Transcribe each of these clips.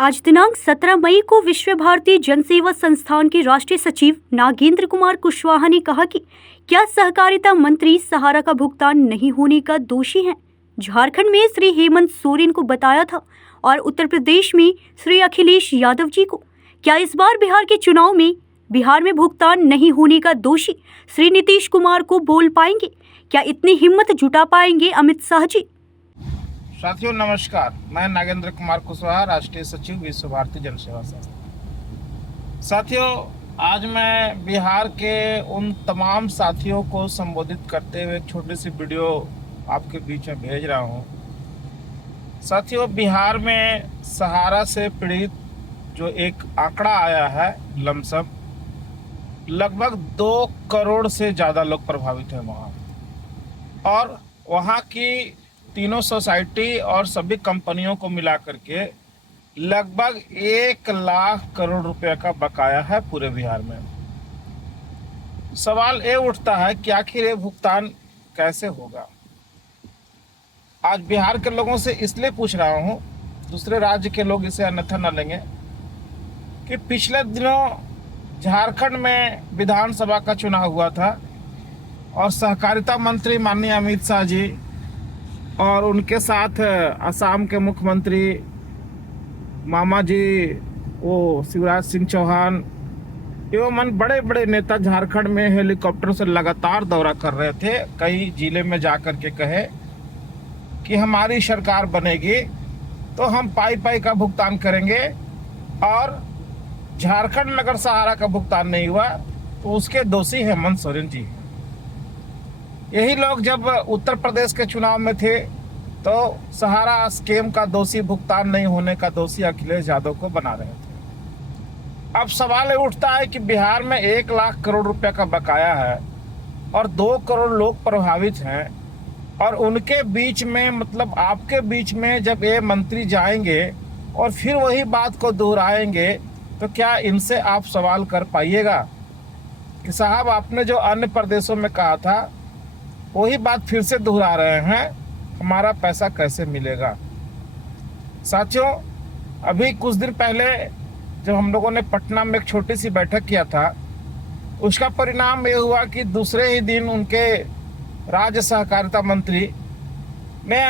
आज दिनांक 17 मई को विश्व भारती जनसेवा संस्थान के राष्ट्रीय सचिव नागेंद्र कुमार कुशवाहा ने कहा कि क्या सहकारिता मंत्री सहारा का भुगतान नहीं होने का दोषी हैं। झारखंड में श्री हेमंत सोरेन को बताया था और उत्तर प्रदेश में श्री अखिलेश यादव जी को। क्या इस बार बिहार के चुनाव में बिहार में भुगतान नहीं होने का दोषी श्री नीतीश कुमार को बोल पाएंगे? क्या इतनी हिम्मत जुटा पाएंगे अमित शाह जी? साथियों नमस्कार, मैं नागेंद्र कुमार कुशवाहा, राष्ट्रीय सचिव विश्व भारती जनसेवा संस्थान। साथियों, आज मैं बिहार के उन तमाम साथियों को संबोधित करते हुए एक छोटी सी वीडियो आपके बीच में भेज रहा हूं। साथियों, बिहार में सहारा से पीड़ित जो एक आंकड़ा आया है लमसम, लगभग 2 करोड़ से ज़्यादा लोग प्रभावित हैं वहाँ, और वहाँ की तीनों सोसाइटी और सभी कंपनियों को मिला करके लगभग 1 लाख करोड़ रुपए का बकाया है पूरे बिहार में। सवाल ये उठता है कि आखिर ये भुगतान कैसे होगा। आज बिहार के लोगों से इसलिए पूछ रहा हूँ, दूसरे राज्य के लोग इसे अन्यथा न लेंगे, कि पिछले दिनों झारखंड में विधानसभा का चुनाव हुआ था और सहकारिता मंत्री माननीय अमित शाह जी और उनके साथ असम के मुख्यमंत्री मामा जी वो शिवराज सिंह चौहान एवं बड़े बड़े नेता झारखंड में हेलीकॉप्टर से लगातार दौरा कर रहे थे। कई जिले में जाकर के कहे कि हमारी सरकार बनेगी तो हम पाई पाई का भुगतान करेंगे, और झारखंड में अगर सहारा का भुगतान नहीं हुआ तो उसके दोषी हेमंत सोरेन जी। यही लोग जब उत्तर प्रदेश के चुनाव में थे तो सहारा स्कीम का दोषी, भुगतान नहीं होने का दोषी अखिलेश यादव को बना रहे थे। अब सवाल ये उठता है कि बिहार में 1 लाख करोड़ रुपए का बकाया है और 2 करोड़ लोग प्रभावित हैं, और उनके बीच में, मतलब आपके बीच में जब ये मंत्री जाएंगे और फिर वही बात को दोहराएंगे तो क्या इनसे आप सवाल कर पाइएगा कि साहब आपने जो अन्य प्रदेशों में कहा था वही बात फिर से दोहरा रहे हैं, हमारा पैसा कैसे मिलेगा। साथियों, अभी कुछ दिन पहले जब हम लोगों ने पटना में एक छोटी सी बैठक किया था, उसका परिणाम ये हुआ कि दूसरे ही दिन उनके राज्य सहकारिता मंत्री ने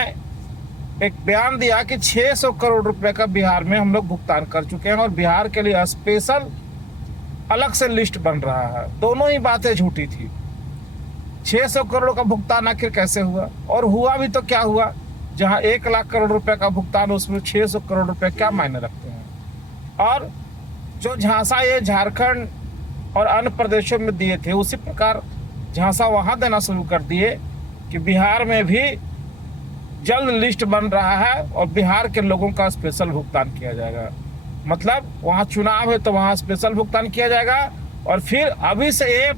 एक बयान दिया कि 600 करोड़ रुपए का बिहार में हम लोग भुगतान कर चुके हैं और बिहार के लिए स्पेशल अलग से लिस्ट बन रहा है। दोनों ही बातें झूठी थी। 600 करोड़ का भुगतान आखिर कैसे हुआ, और हुआ भी तो क्या हुआ? जहां 1 लाख करोड़ रुपए का भुगतान, उसमें 600 करोड़ रुपए क्या मायने रखते हैं? और जो झांसा ये झारखंड और अन्य प्रदेशों में दिए थे, उसी प्रकार झांसा वहां देना शुरू कर दिए कि बिहार में भी जल्द लिस्ट बन रहा है और बिहार के लोगों का स्पेशल भुगतान किया जाएगा। मतलब वहाँ चुनाव है तो वहाँ स्पेशल भुगतान किया जाएगा, और फिर अभी से ये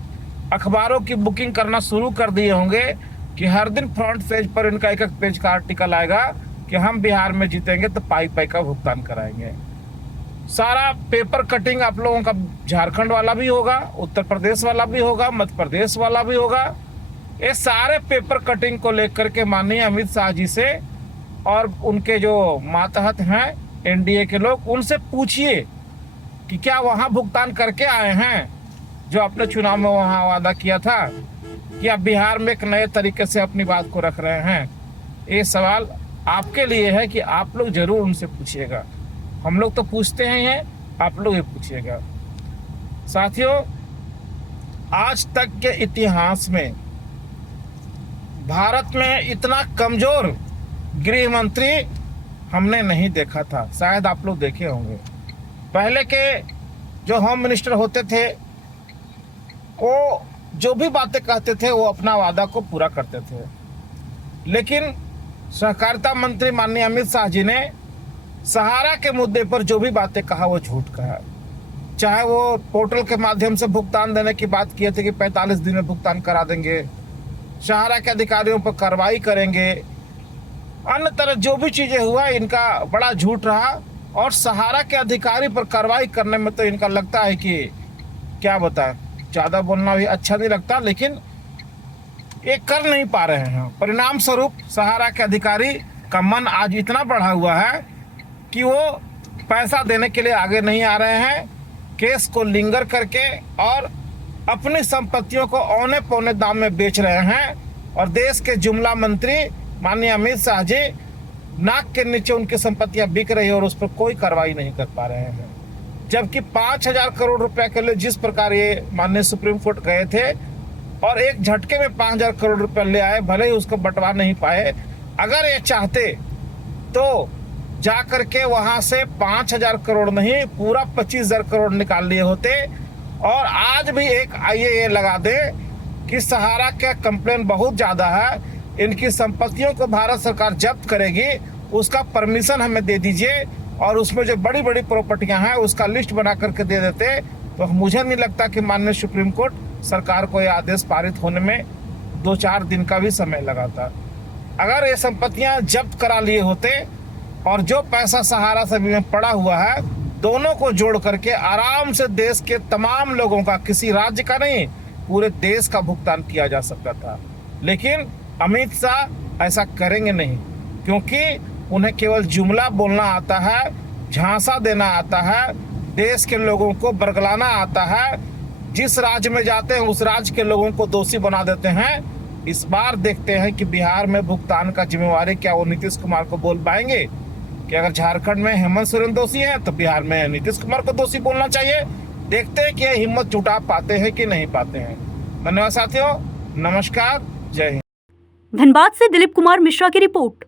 अखबारों की बुकिंग करना शुरू कर दिए होंगे कि हर दिन फ्रंट पेज पर इनका एक पेज का आर्टिकल आएगा कि हम बिहार में जीतेंगे तो पाई पाई का भुगतान कराएंगे। सारा पेपर कटिंग आप लोगों का झारखंड वाला भी होगा, उत्तर प्रदेश वाला भी होगा, मध्य प्रदेश वाला भी होगा। ये सारे पेपर कटिंग को लेकर के माननीय अमित शाह जी से और उनके जो मातहत हैं एनडीए के लोग, उनसे पूछिए कि क्या वहाँ भुगतान करके आए हैं जो अपने चुनाव में वहाँ वादा किया था, कि आप बिहार में एक नए तरीके से अपनी बात को रख रहे हैं। ये सवाल आपके लिए है कि आप लोग जरूर उनसे पूछिएगा। हम लोग तो पूछते हैं, आप लोग ये पूछिएगा। साथियों, आज तक के इतिहास में भारत में इतना कमजोर गृह मंत्री हमने नहीं देखा था। शायद आप लोग देखे होंगे। पहले के जो होम मिनिस्टर होते थे वो जो भी बातें कहते थे वो अपना वादा को पूरा करते थे, लेकिन सहकारिता मंत्री माननीय अमित शाह जी ने सहारा के मुद्दे पर जो भी बातें कहा वो झूठ कहा। चाहे वो पोर्टल के माध्यम से भुगतान देने की बात किए थे कि 45 दिन में भुगतान करा देंगे, सहारा के अधिकारियों पर कार्रवाई करेंगे, अन्य तरह जो भी चीजें हुआ इनका बड़ा झूठ रहा। और सहारा के अधिकारी पर कार्रवाई करने में तो इनका लगता है कि क्या बताएं, ज़्यादा बोलना भी अच्छा नहीं लगता, लेकिन ये कर नहीं पा रहे हैं। परिणाम स्वरूप सहारा के अधिकारी का मन आज इतना बढ़ा हुआ है कि वो पैसा देने के लिए आगे नहीं आ रहे हैं, केस को लिंगर करके और अपनी संपत्तियों को औने पौने दाम में बेच रहे हैं। और देश के जुमला मंत्री माननीय अमित शाह जी नाक के नीचे उनकी संपत्तियां बिक रही है और उस पर कोई कार्रवाई नहीं कर पा रहे हैं। जबकि 5,000 करोड़ रुपए के लिए जिस प्रकार ये माननीय सुप्रीम कोर्ट गए थे और एक झटके में 5,000 करोड़ रुपए ले आए, भले ही उसको बंटवा नहीं पाए। अगर ये चाहते तो जा करके वहां से 5,000 करोड़ नहीं पूरा 25,000 करोड़ निकाल लिए होते। और आज भी एक आईएए लगा दे कि सहारा का कंप्लेन बहुत ज्यादा है, इनकी संपत्तियों को भारत सरकार जब्त करेगी, उसका परमिशन हमें दे दीजिए और उसमें जो बड़ी बड़ी प्रॉपर्टियां हैं उसका लिस्ट बना करके दे देते, तो मुझे नहीं लगता कि माननीय सुप्रीम कोर्ट सरकार को यह आदेश पारित होने में 2-4 दिन का भी समय लगा था। अगर ये संपत्तियां जब्त करा लिए होते और जो पैसा सहारा सभी में पड़ा हुआ है, दोनों को जोड़ करके आराम से देश के तमाम लोगों का, किसी राज्य का नहीं पूरे देश का भुगतान किया जा सकता था। लेकिन अमित शाह ऐसा करेंगे नहीं, क्योंकि उन्हें केवल जुमला बोलना आता है, झांसा देना आता है, देश के लोगों को बरगलाना आता है। जिस राज्य में जाते हैं उस राज्य के लोगों को दोषी बना देते हैं। इस बार देखते हैं कि बिहार में भुगतान का जिम्मेवारी क्या वो नीतीश कुमार को बोल पाएंगे कि अगर झारखंड में हेमंत सोरेन दोषी है तो बिहार में नीतीश कुमार को दोषी बोलना चाहिए। देखते हैं कि ये हिम्मत जुटा पाते हैं कि नहीं पाते हैं। धन्यवाद साथियों, नमस्कार, जय हिंद। धनबाद से दिलीप कुमार मिश्रा की रिपोर्ट।